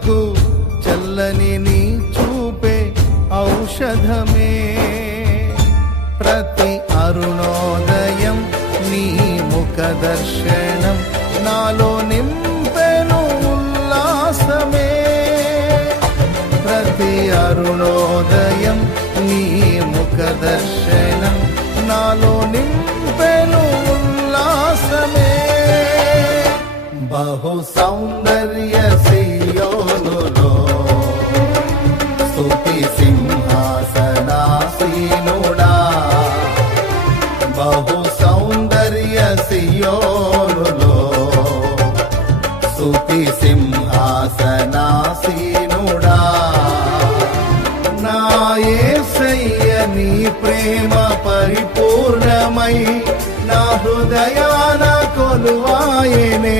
బ్రతుకు చల్లని నీ చూపే ఔషధమే. ప్రతి అరుణోదయం నీ ముఖ దర్శనం నాలో నింపెను ఉల్లాసమే. ప్రతి అరుణోదయం నీ ముఖ దర్శనం నాలో నింపెను ఉల్లాసమే. బహు సౌందర్య స్తుతి సింహాసనాసీనుడా. నా నీ ప్రేమ పరిపూర్ణమై నా హృదయాన కొలువాయనే.